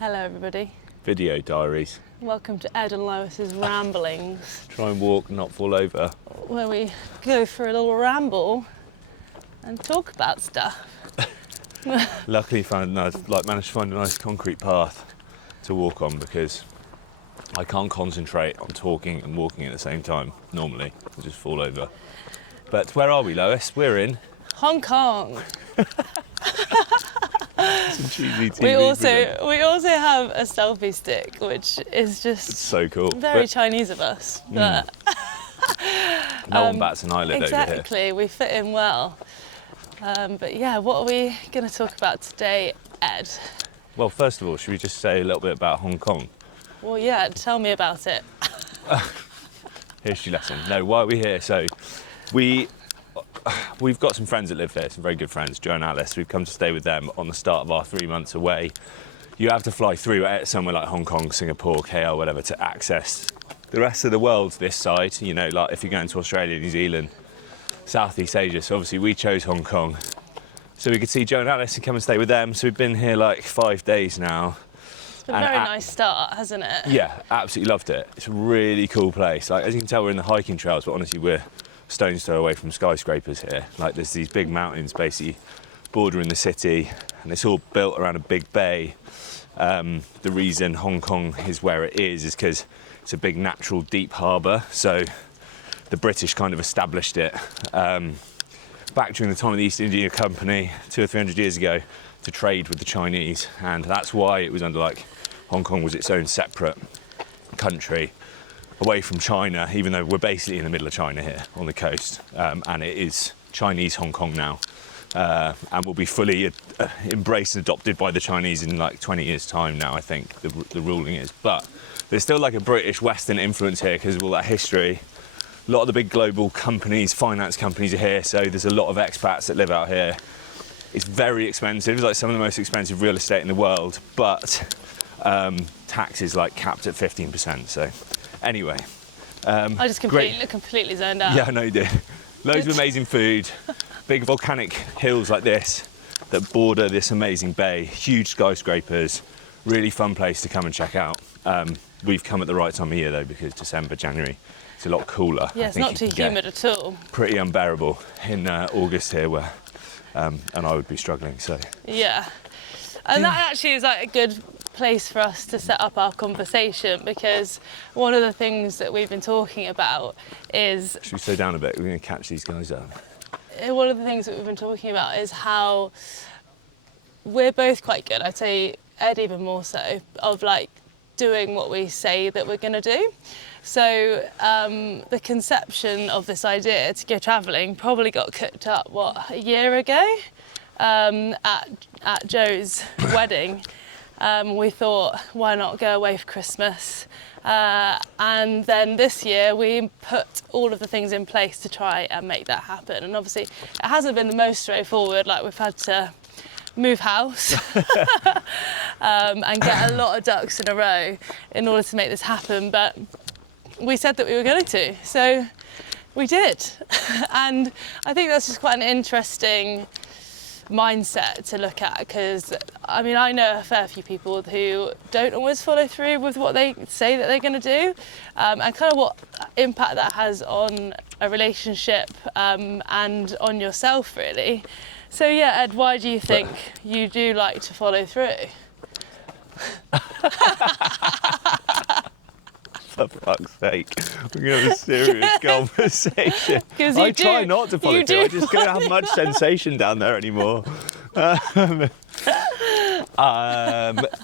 Hello everybody. Video diaries. Welcome to Ed and Lois's ramblings, Try and walk, not fall over. where we go for a little ramble and talk about stuff. Luckily managed to find a nice concrete path to walk on because I can't concentrate on talking and walking at the same time normally. I just fall over. But where are we, Lois? We're in Hong Kong. some cheesy TV. We also have a selfie stick, which is just It's so cool. very But Chinese of us. But no one bats an eyelid over here. exactly, we fit in well. But yeah, what are we going to talk about today, Ed? Well, first of all, should we just say a little bit about Hong Kong? Well, yeah, tell me about it. History lesson. No, why are we here? So we've got some friends that live here, some very good friends, Joe and Alice. We've come to stay with them on the start of our 3 months away. You have to fly through somewhere like Hong Kong, Singapore, KL, whatever, to access the rest of the world this side. You know, like if you're going to Australia, New Zealand, Southeast Asia. So obviously we chose Hong Kong so we could see Joe and Alice and come and stay with them. So we've been here like 5 days now. It's been a very nice start, hasn't it? Yeah, absolutely loved it. It's a really cool place. Like, as you can tell, we're in the hiking trails, but honestly, we're stone's throw away from skyscrapers here. Like, there's these big mountains basically bordering the city, and it's all built around a big bay. The reason Hong Kong is where it is because it's a big natural deep harbour. So the British kind of established it back during the time of the East India Company 200 or 300 years ago to trade with the Chinese, and that's why it was under like Hong Kong was its own separate country away from China, even though we're basically in the middle of China here on the coast, and it is Chinese Hong Kong now, and will be fully embraced and adopted by the Chinese in like 20 years time now, I think the ruling is. But there's still like a British Western influence here because of all that history. A lot of the big global companies, finance companies are here, so there's a lot of expats that live out here. It's very expensive. It's like some of the most expensive real estate in the world, but tax is like capped at 15%. So anyway. I just completely zoned out. Yeah, I know you did. Loads of amazing food, big volcanic hills like this that border this amazing bay, huge skyscrapers, really fun place to come and check out. We've come at the right time of year though, because December, January, it's a lot cooler. Yeah, it's not too humid at all. Pretty unbearable in August here where, and I would be struggling, so. Yeah, and that actually is like a good place for us to set up our conversation, because one of the things that we've been talking about is... Should we slow down a bit? We're going to catch these guys up. One of the things that we've been talking about is how we're both quite good, I'd say Ed even more so, of like doing what we say that we're going to do. So the conception of this idea to go travelling probably got cooked up, a year ago at Joe's wedding. We thought, why not go away for Christmas? And then this year we put all of the things in place to try and make that happen. And obviously it hasn't been the most straightforward, like we've had to move house and get a lot of ducks in a row in order to make this happen. But we said that we were going to, so we did. And I think that's just quite an interesting mindset to look at, because I mean, I know a fair few people who don't always follow through with what they say that they're going to do, and kind of what impact that has on a relationship and on yourself really. So yeah, Ed, why do you think you do like to follow through? For fuck's sake, we're going to have a serious conversation. I try not to follow through, I just don't have much sensation down there anymore.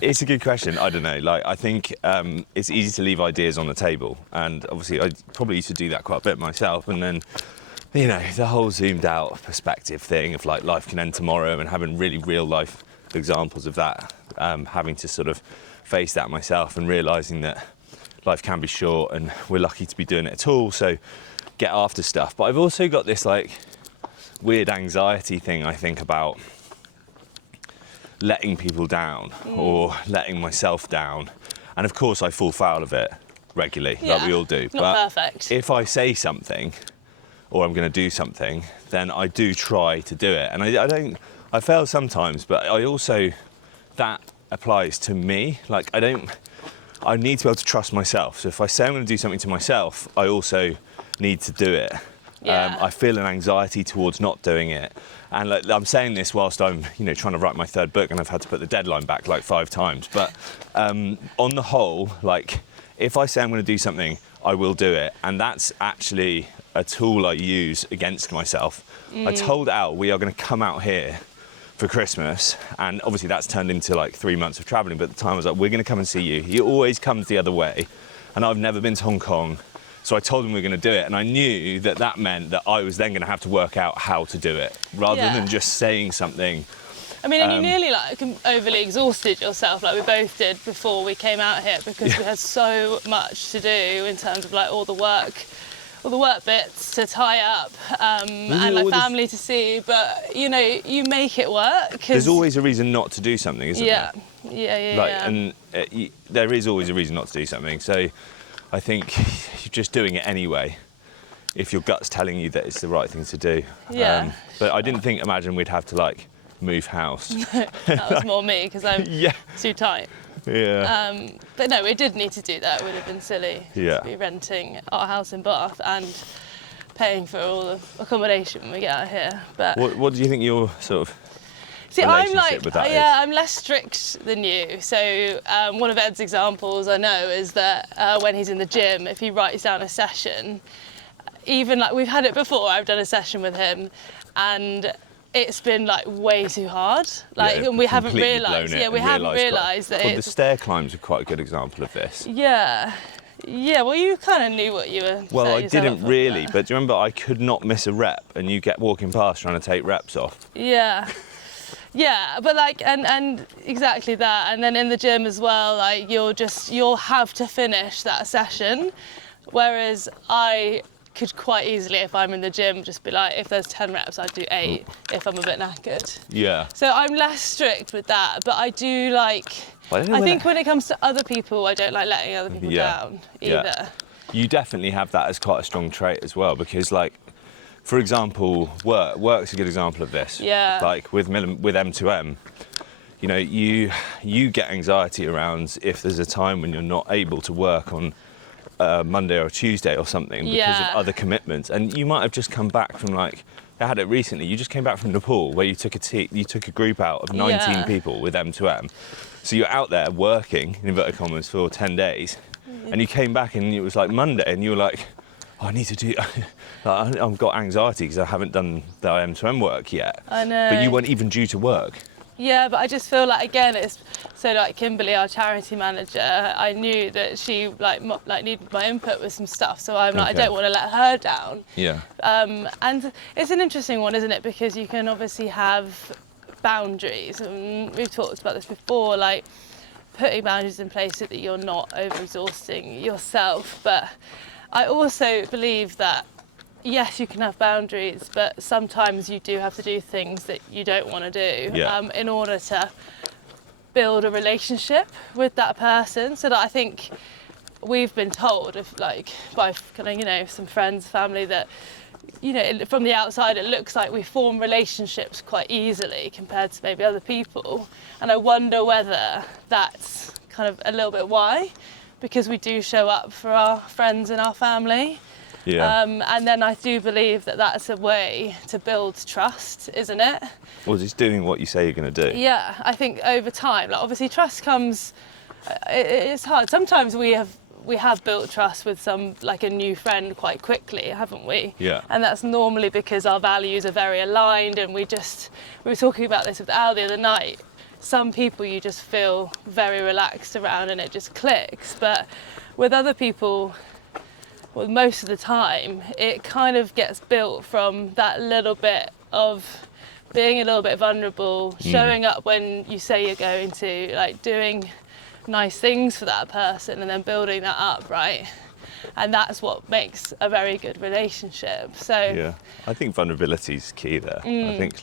It's a good question. I don't know. Like, I think it's easy to leave ideas on the table, and obviously I probably used to do that quite a bit myself, and then, you know, the whole zoomed out perspective thing of like life can end tomorrow, and having really real life examples of that, having to sort of face that myself and realising that life can be short and we're lucky to be doing it at all, so get after stuff. But I've also got this like weird anxiety thing, I think, about letting people down or letting myself down, and of course I fall foul of it regularly, like we all do. Not perfect. If I say something or I'm going to do something, then I do try to do it, and I fail sometimes, but I also, that applies to me. Like, I need to be able to trust myself. So if I say I'm going to do something to myself, I also need to do it. Yeah. I feel an anxiety towards not doing it. And like, I'm saying this whilst I'm, trying to write my third book, and I've had to put the deadline back like 5 times. But on the whole, like, if I say I'm going to do something, I will do it. And that's actually a tool I use against myself. I told Al we are going to come out here for Christmas, and obviously that's turned into like 3 months of travelling, but at the time I was like, we're going to come and see you. He always comes the other way, and I've never been to Hong Kong, so I told him we were going to do it, and I knew that that meant that I was then going to have to work out how to do it, rather than just saying something. I mean, and you nearly like overly exhausted yourself, like we both did before we came out here, because we had so much to do in terms of like all the work bits to tie up, and like family to see. But you make it work. There's always a reason not to do something, isn't there? Yeah. And there is always a reason not to do something. So I think you're just doing it anyway, if your gut's telling you that it's the right thing to do. Yeah. But I didn't imagine we'd have to like move house. That was more me, because I'm too tight. Yeah. But no, we did need to do that. It would have been silly to be renting our house in Bath and paying for all the accommodation when we get out here. But what do you think your sort of I'm with that is? I'm less strict than you. So one of Ed's examples I know is that when he's in the gym, if he writes down a session, even like we've had it before, I've done a session with him, and it's been like way too hard, and we haven't realised. Yeah, we haven't realised that the stair climbs are quite a good example of this. Yeah. Well, you kind of knew what you were. Well, I didn't really, but do you remember I could not miss a rep, and you get walking past trying to take reps off. Yeah, but like, and exactly that, and then in the gym as well, like you'll have to finish that session, whereas I could quite easily, if I'm in the gym, just be like, if there's 10 reps, I'd do 8 if I'm a bit knackered. Yeah. So I'm less strict with that, but I do like, I think when it comes to other people, I don't like letting other people down either. Yeah. You definitely have that as quite a strong trait as well, because like, for example, work's a good example of this. Yeah. Like with M2M, you get anxiety around if there's a time when you're not able to work on Monday or Tuesday or something because of other commitments, and you might have just come back from like, I had it recently, you just came back from Nepal where you took a group out of 19 people with M2M, so you're out there working in inverted commas for 10 days, and you came back and it was like Monday and you were like, I need to do I've got anxiety because I haven't done the M2M work yet. I know. But you weren't even due to work. Yeah, but I just feel like, again, it's so like Kimberly, our charity manager, I knew that she like needed my input with some stuff, so I'm like, I don't want to let her down. Yeah. And it's an interesting one, isn't it? Because you can obviously have boundaries, and we've talked about this before, like putting boundaries in place so that you're not over-exhausting yourself. But I also believe that yes, you can have boundaries, but sometimes you do have to do things that you don't want to do in order to build a relationship with that person. So that I think we've been told, by kind of, some friends, family, that, from the outside it looks like we form relationships quite easily compared to maybe other people. And I wonder whether that's kind of a little bit why, because we do show up for our friends and our family. Yeah. And then I do believe that that's a way to build trust, isn't it? Well, just doing what you say you're going to do. Yeah, I think over time, like obviously trust comes, it's hard. Sometimes we have built trust with a new friend quite quickly, haven't we? Yeah. And that's normally because our values are very aligned, and we were talking about this with Al the other night. Some people you just feel very relaxed around and it just clicks, but with other people, well, most of the time, it kind of gets built from that little bit of being a little bit vulnerable, showing up when you say you're going to, like doing nice things for that person and then building that up, right? And that's what makes a very good relationship. So yeah, I think vulnerability is key there. I think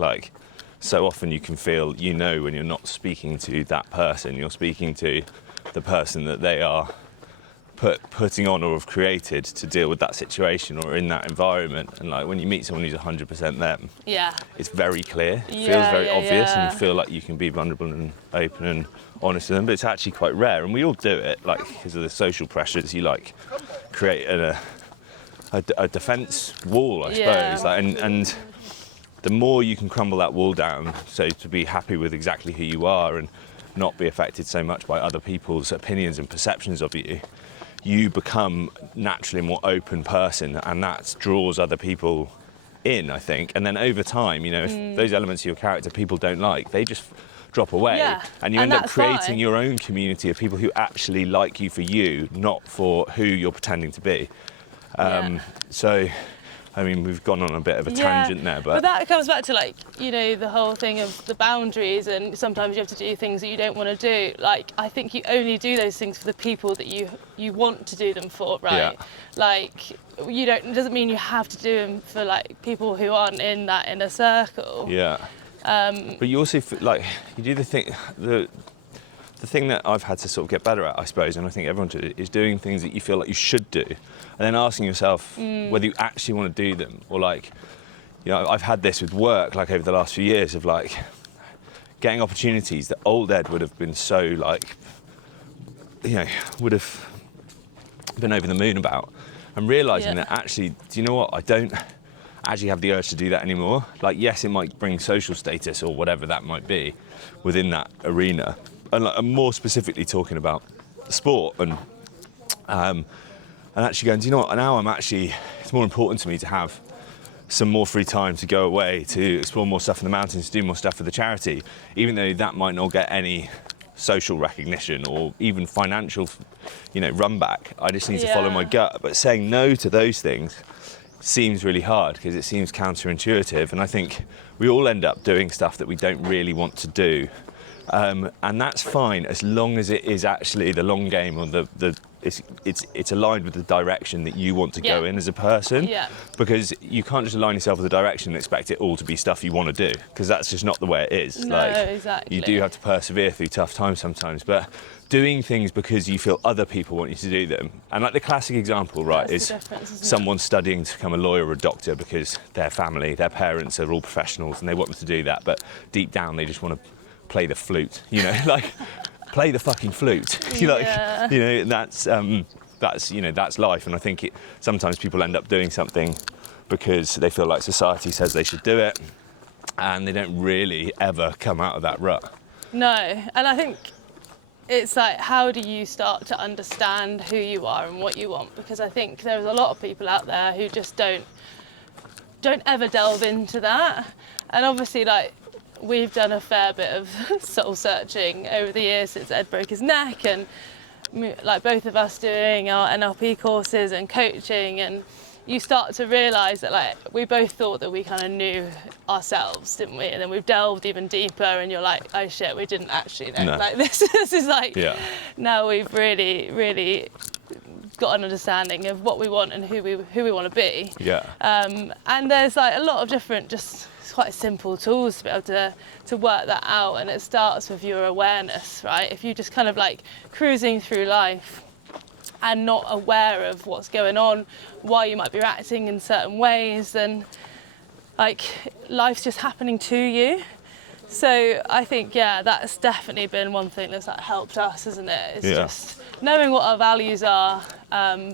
so often you can feel, when you're not speaking to that person, you're speaking to the person that they are putting on or have created to deal with that situation or in that environment. And like when you meet someone who's 100% them, Yeah. it's very clear. It Yeah, feels very yeah, obvious, yeah. and you feel like you can be vulnerable and open and honest with them. But it's actually quite rare, and we all do it, like because of the social pressures. You like create a defence wall, I Yeah. suppose. Like, and the more you can crumble that wall down, so to be happy with exactly who you are and not be affected so much by other people's opinions and perceptions of you, you become naturally a more open person, and that draws other people in, I think. And then over time, you know, if those elements of your character people don't like, they just drop away. Yeah, And you and end up that's creating fine. your own community of people who actually like you for you, not for who you're pretending to be. Yeah. So, I mean, we've gone on a bit of a tangent there, but that comes back to, like, you know, the whole thing of the boundaries, and sometimes you have to do things that you don't want to do. Like, I think you only do those things for the people that you want to do them for, right? Yeah. Like, it doesn't mean you have to do them for, like, people who aren't in that inner circle. Yeah. But you also like you do the thing that I've had to sort of get better at, I suppose, and I think everyone should, is doing things that you feel like you should do, and then asking yourself whether you actually want to do them, or like, you know, I've had this with work, like over the last few years, of like getting opportunities that old Ed would have been so like, you know, would have been over the moon about, and realising Yeah. that actually, do you know what, I don't actually have the urge to do that anymore. Like, yes, it might bring social status or whatever that might be within that arena, and like, I'm more specifically talking about sport, and actually going, do you know what, now it's more important to me to have some more free time to go away, to explore more stuff in the mountains, to do more stuff for the charity, even though that might not get any social recognition or even financial, you know, run back. I just need to follow my gut. But saying no to those things seems really hard because it seems counterintuitive, and I think we all end up doing stuff that we don't really want to do, and that's fine as long as it is actually the long game, or it's aligned with the direction that you want to go in as a person. Yeah. Because you can't just align yourself with the direction and expect it all to be stuff you want to do, because that's just not the way it is. No, like, exactly. you do have to persevere through tough times sometimes, but doing things because you feel other people want you to do them. And like the classic example, right, That's is the difference, isn't it? someone studying to become a lawyer or a doctor because their family, their parents are all professionals and they want them to do that, but deep down they just want to play the flute, you know, like play the fucking flute. Yeah. Like, you know, that's you know, that's life. And I think sometimes people end up doing something because they feel like society says they should do it, and they don't really ever come out of that rut. No, and I think it's like, how do you start to understand who you are and what you want? Because I think there's a lot of people out there who just don't ever delve into that. And obviously, like, we've done a fair bit of soul searching over the years since Ed broke his neck, and like both of us doing our NLP courses and coaching, and you start to realise that, like, we both thought that we kind of knew ourselves, didn't we? And then we've delved even deeper, and you're like, oh shit, we didn't actually know. No. Like, this is like, now we've really got an understanding of what we want and who we want to be. Yeah. And there's like a lot of different, just quite simple tools to be able to work that out, and it starts with your awareness, right? If you're just kind of like cruising through life and not aware of what's going on, why you might be acting in certain ways, then like life's just happening to you. So I think, that's definitely been one thing that's like helped us, isn't it? It's just knowing what our values are,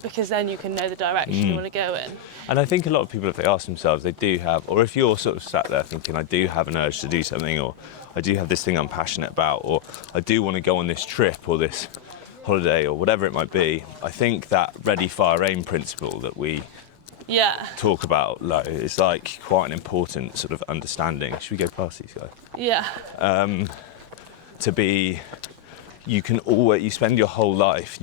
because then you can know the direction you want to go in. And I think a lot of people, if they ask themselves, they do have, or if you're sort of sat there thinking, I do have an urge to do something, or I do have this thing I'm passionate about, or I do want to go on this trip or this holiday or whatever it might be, I think that ready, fire, aim principle that we talk about, like, it's like quite an important sort of understanding. Should we go past these guys? Yeah. To be, you can spend your whole life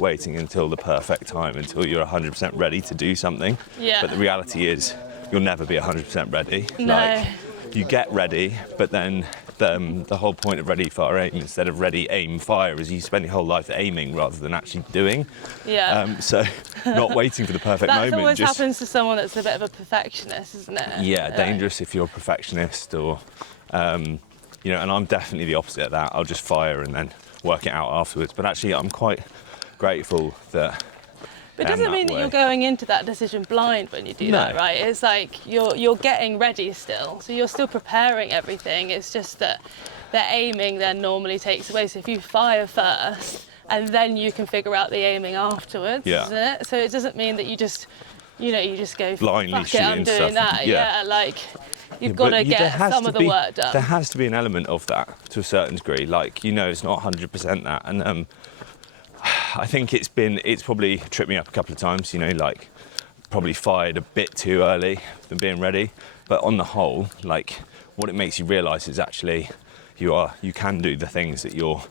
waiting until the perfect time, until you're 100% ready to do something. Yeah. But the reality is, you'll never be 100% ready. No. Like, you get ready, but then the whole point of ready, fire, aim, instead of ready, aim, fire, is you spend your whole life aiming rather than actually doing. Yeah. So not waiting for the perfect that moment. always happens to someone that's a bit of a perfectionist, isn't it? Yeah, dangerous if you're a perfectionist, or you know, and I'm definitely the opposite of that. I'll just fire and then work it out afterwards. But actually, I'm quite grateful that. But it I am doesn't mean that way. you're going into that decision blind when you do that, right? It's like you're getting ready still, so you're still preparing everything. It's just that the aiming then normally takes away. So if you fire first, and then you can figure out the aiming afterwards, isn't it? So it doesn't mean that you just go blindly fuck it, I'm stuff. doing that. Yeah. Like you've got to get some of the work done. There has to be an element of that to a certain degree. Like, it's not 100% that, and I think it's probably tripped me up a couple of times. Like probably fired a bit too early than being ready. But on the whole, like what it makes you realise is actually you can do the things that you're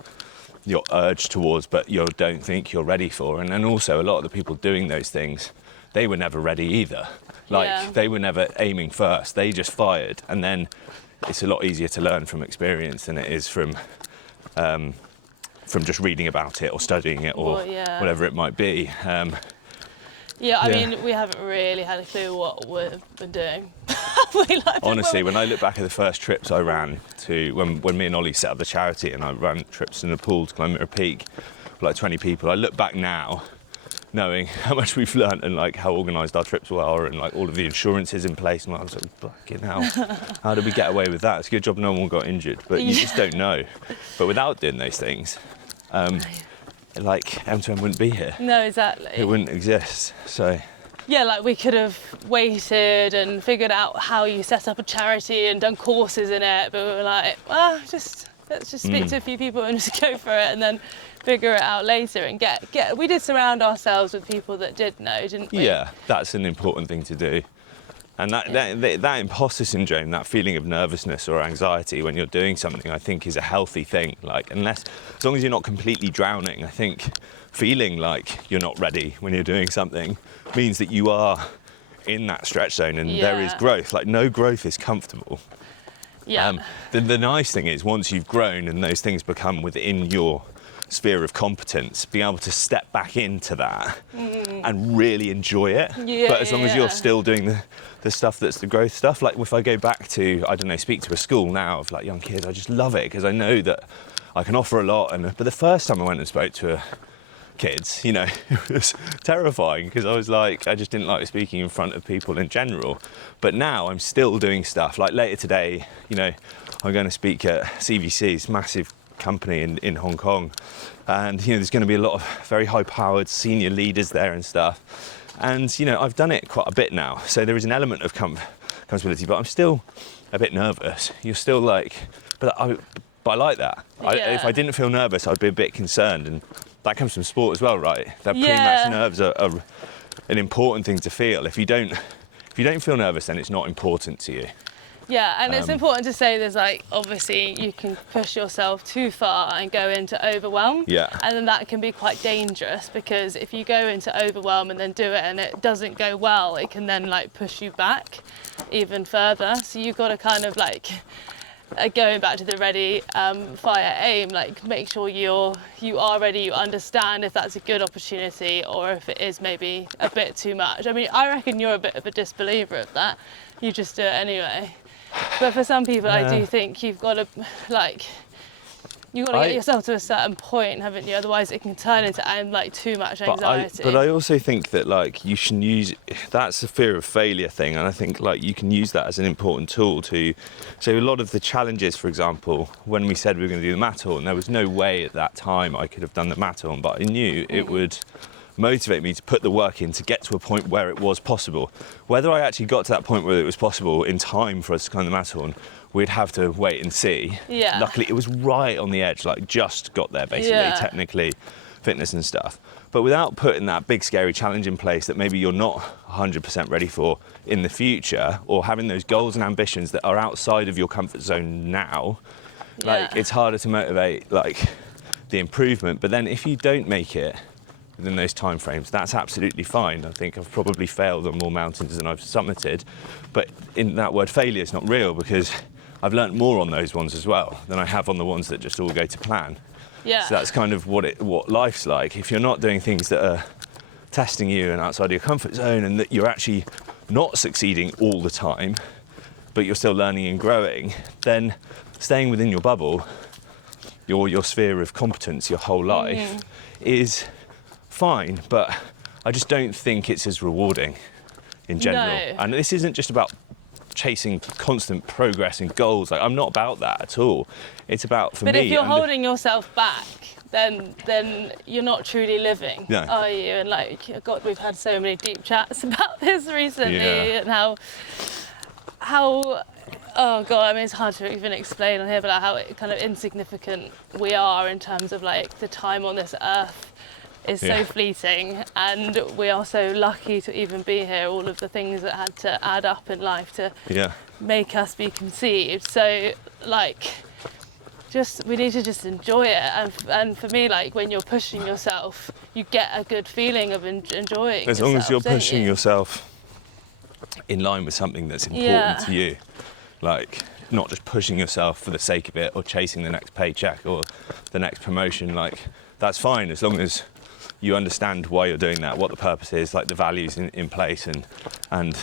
urged towards, but you don't think you're ready for. And also a lot of the people doing those things, they were never ready either. Like they were never aiming first. They just fired, and then it's a lot easier to learn from experience than it is from just reading about it or studying it or whatever it might be. I mean, we haven't really had a clue what we've been doing. Honestly, when I look back at the first trips I ran to, when me and Ollie set up the charity and I ran trips to Nepal to climb Mirror Peak, like 20 people, I look back now knowing how much we've learnt and like how organised our trips were and like all of the insurances in place, and I was like, fucking hell, how did we get away with that? It's a good job no one got injured, but you just don't know. But without doing those things, like M2M wouldn't be here. No, exactly. It wouldn't exist. So yeah, like we could have waited and figured out how you set up a charity and done courses in it, but we were like, well, let's just speak to a few people and just go for it and then figure it out later and get we did surround ourselves with people that did know, didn't we? Yeah, that's an important thing to do. And that imposter syndrome, that feeling of nervousness or anxiety when you're doing something, I think is a healthy thing. Like, as long as you're not completely drowning, I think feeling like you're not ready when you're doing something means that you are in that stretch zone and there is growth. Like, no growth is comfortable. Yeah. The nice thing is once you've grown and those things become within your sphere of competence, being able to step back into that and really enjoy it. But as long as you're still doing the stuff that's the growth stuff, like if I go back to, I don't know, speak to a school now of like young kids, I just love it because I know that I can offer a lot. But the first time I went and spoke to kids, it was terrifying because I was like, I just didn't like speaking in front of people in general. But now I'm still doing stuff. Like later today, I'm going to speak at CVC's massive company in Hong Kong, and there's going to be a lot of very high-powered senior leaders there and stuff, and I've done it quite a bit now, so there is an element of comfortability, but I'm still a bit nervous. You're still like, but I like that. If I didn't feel nervous, I'd be a bit concerned, and that comes from sport as well, right? That pre-match nerves are an important thing to feel. If you don't feel nervous, then it's not important to you. Yeah, and it's important to say there's like, obviously you can push yourself too far and go into overwhelm. Yeah. And then that can be quite dangerous because if you go into overwhelm and then do it and it doesn't go well, it can then like push you back even further. So you've got to kind of like, going back to the ready, fire, aim, like make sure you are ready, you understand if that's a good opportunity or if it is maybe a bit too much. I mean, I reckon you're a bit of a disbeliever of that. You just do it anyway. But for some people, I do think you've got to get yourself to a certain point, haven't you? Otherwise, it can turn into like too much anxiety. But I also think that like you should use that's a fear of failure thing, and I think like you can use that as an important tool to. So a lot of the challenges, for example, when we said we were going to do the Matterhorn, there was no way at that time I could have done the Matterhorn, but I knew it would motivate me to put the work in to get to a point where it was possible. Whether I actually got to that point where it was possible in time for us to climb the Matterhorn, we'd have to wait and see. Yeah. Luckily, it was right on the edge, like just got there basically, technically, fitness and stuff. But without putting that big scary challenge in place that maybe you're not 100% ready for in the future, or having those goals and ambitions that are outside of your comfort zone now, like it's harder to motivate like the improvement. But then if you don't make it within those time frames, that's absolutely fine. I think I've probably failed on more mountains than I've summited, but in that word failure is not real because I've learnt more on those ones as well than I have on the ones that just all go to plan. Yeah. So that's kind of what life's like. If you're not doing things that are testing you and outside of your comfort zone, and that you're actually not succeeding all the time, but you're still learning and growing, then staying within your bubble, your sphere of competence, your whole life, is fine, but I just don't think it's as rewarding in general. No. And this isn't just about chasing constant progress and goals. Like, I'm not about that at all. It's about, for me... But if you're holding yourself back, then you're not truly living, No. are you? And like, God, we've had so many deep chats about this recently, Yeah. and how, oh God, I mean, it's hard to even explain on here, but like how kind of insignificant we are in terms of like the time on this earth is Yeah. so fleeting, and we are so lucky to even be here, all of the things that had to add up in life to Yeah. make us be conceived. So like, we need to just enjoy it, and for me, like, when you're pushing yourself, you get a good feeling of enjoying As long as yourself, you're don't pushing you? yourself in line with something that's important Yeah. to you, like not just pushing yourself for the sake of it or chasing the next paycheck or the next promotion, like that's fine as long as you understand why you're doing that, what the purpose is, like the values in place, and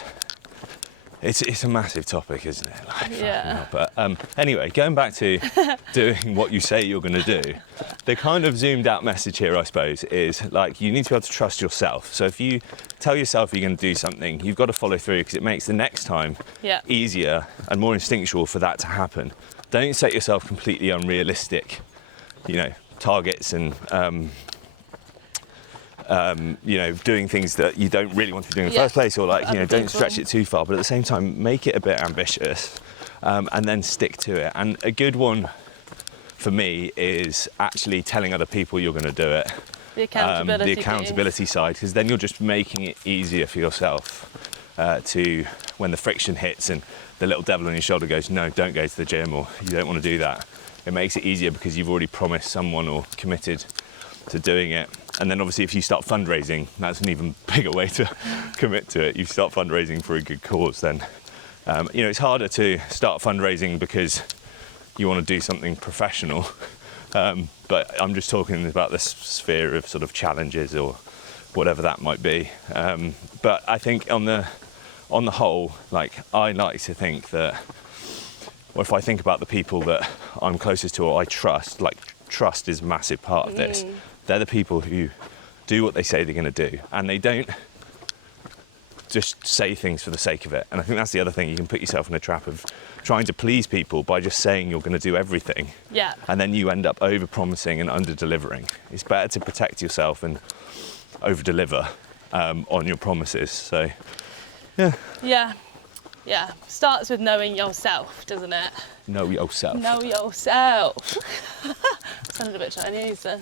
it's a massive topic, isn't it? Like, Yeah. But anyway, going back to doing what you say you're going to do, the kind of zoomed out message here, I suppose, is like you need to be able to trust yourself. So if you tell yourself you're going to do something, you've got to follow through, because it makes the next time Yeah. easier and more instinctual for that to happen. Don't set yourself completely unrealistic, targets and doing things that you don't really want to be doing in the Yeah. first place, or like, Other don't people. stretch it too far, but at the same time, make it a bit ambitious, and then stick to it. And a good one for me is actually telling other people you're going to do it. The accountability. The accountability side, because then you're just making it easier for yourself to, when the friction hits and the little devil on your shoulder goes, no, don't go to the gym, or you don't want to do that. It makes it easier because you've already promised someone or committed to doing it. And then obviously if you start fundraising, that's an even bigger way to commit to it. You start fundraising for a good cause, then it's harder to start fundraising because you want to do something professional. But I'm just talking about this sphere of sort of challenges or whatever that might be. But I think on the whole, like, I like to think that, or if I think about the people that I'm closest to or I trust, like trust is a massive part of this. They're the people who do what they say they're going to do, and they don't just say things for the sake of it. And I think that's the other thing. You can put yourself in a trap of trying to please people by just saying you're going to do everything. Yeah. And then you end up over-promising and under-delivering. It's better to protect yourself and over-deliver on your promises. So, yeah. Yeah. Yeah. Starts with knowing yourself, doesn't it? Know yourself. Know yourself. Sounded a bit Chinese then.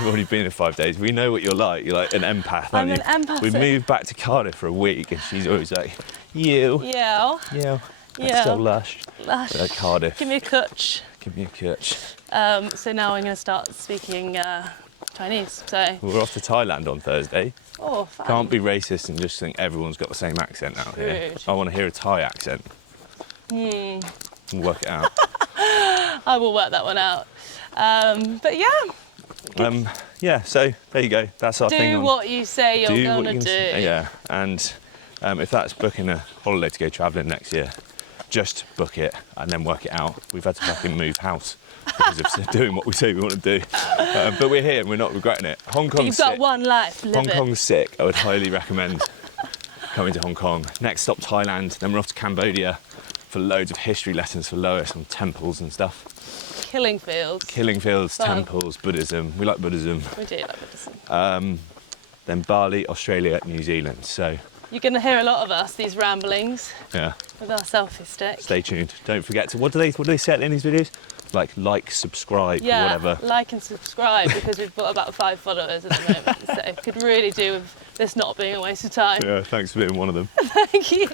We've only been here 5 days. We know what you're like. You're like an empath, I'm aren't you? an empath. We moved back to Cardiff for a week, and she's always like, you. Yeah. Yeah. That's Yeah. so lush. Lush. Cardiff. Give me a kutch. Give me a catch. So now I'm going to start speaking Chinese. So, We're off to Thailand on Thursday. oh, fun. Can't be racist and just think everyone's got the same accent out here. Rude. I want to hear a Thai accent. We'll work it out. I will work that one out. But yeah, Yeah, so there you go. That's our thing. do on what you say you're do going what to you do. can say. Yeah, and if that's booking a holiday to go travelling next year, just book it and then work it out. We've had to fucking move house because of doing what we say we want to do. But we're here and we're not regretting it. Hong But Kong's you've got sick. one life, live Hong it. Kong's sick. I would highly recommend coming to Hong Kong. Next stop, Thailand. Then we're off to Cambodia for loads of history lessons for Lois on temples and stuff. Killing fields. Killing fields, Fun. temples, Buddhism. We like Buddhism. We do like Buddhism. Then Bali, Australia, New Zealand. So, You're going to hear a lot of us, these ramblings, yeah, with our selfie stick. stay tuned. Don't forget to, what do they say in these videos? Like, subscribe, or Yeah, whatever. like and subscribe, because we've got about 5 followers at the moment. So could really do with this not being a waste of time. Yeah, thanks for being one of them. Thank you.